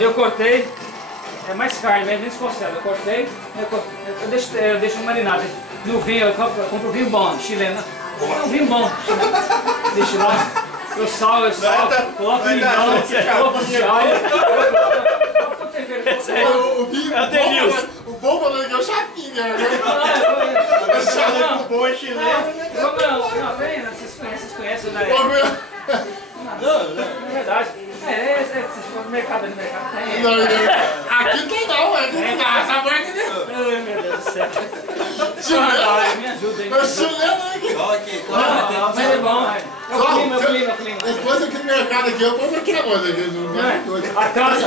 Eu cortei, é mais carne, menos costela. Eu cortei, eu deixo marinado. No vinho, eu compro vinho bom, chileno. É um vinho bom, chileno. Deixo lá, eu salo, coloco limão, coloco de alho. O bom falando que é o chapinha, né? O bom é chileno. Não, peraí, vocês conhecem, né? Não, é verdade. Se for no mercado, tem. Aqui não tem não, aqui não dá, essa mãe aqui não. Ai, meu Deus do céu. Chileno, Me ajuda aí. é chileno aqui. Mas é bom, é o clima. Depois aqui no mercado aqui, eu ponho aqui agora. A casa.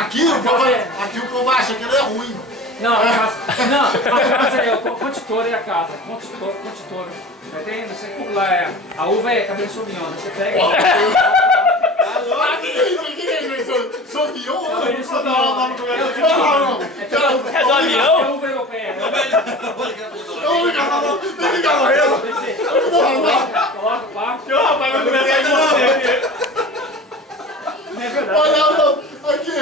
Aqui o povo acha que ele é ruim. Não, a casa é o contitor e a casa. Contitor. Tem, não sei como lá é. A uva é Cabernet Sauvignon, você pega. Sauvignon? Cabernet Sauvignon. Não. É do avião? É uva europeia. Coloca o barco. Rapaz, vai começar a você. Não é verdade. Olha, aqui.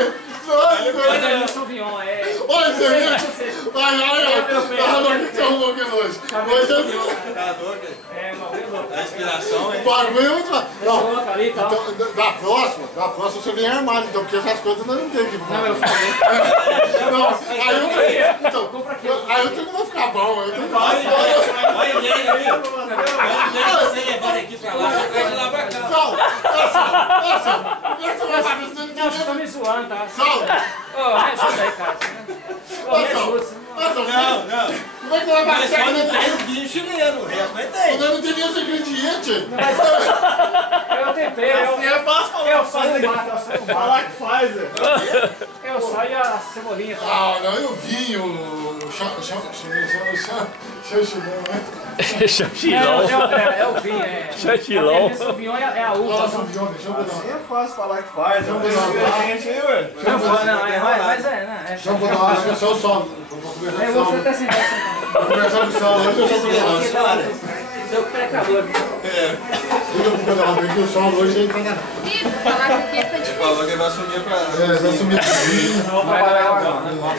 Cabernet Sauvignon é... Olha, você viu? Olha, que é um louco hoje. É, uma vez louca. A inspiração, hein? O bagulho é muito... Coloca ali e tal. Então, da próxima você vem armado, então, porque essas coisas nós não tem aqui. Não, eu falei. Não, Compra aqui. aí eu tenho que vai ficar bom. Eu tenho que Olha o jeito aí. Olha você levar aqui pra lá, já cai de lá pra cá. Nossa, como é que você vai fazer isso? Não, você tá me zoando, tá? Sal, Ô, me ajuda aí, cara. Ô, me ajuda. Não. Como é que você vai Mas fazer só não tem isso? o vinho chileno, o resto não tem. Eu não tenho nenhum ingrediente. É o tempero, É fácil falar. eu saio Falar que faz, eu saio a cebolinha, tá? Ah, não, eu vinho. O Chantilão. É o vinho, é. Chantilão. O Sauvignon é a uva. Nossa, deixa eu botar. Assim é fácil falar que faz. Deixa eu botar. Gente aí, ué. Mas é. Deixa eu botar, acho que é só o sal. Eu vou até sentar. Vou começar do sal, hoje eu só sal. Deu pé calor. Porque o sol hoje ele tá na... Falou que vai assumir pra... vai assumir tudo. Vai.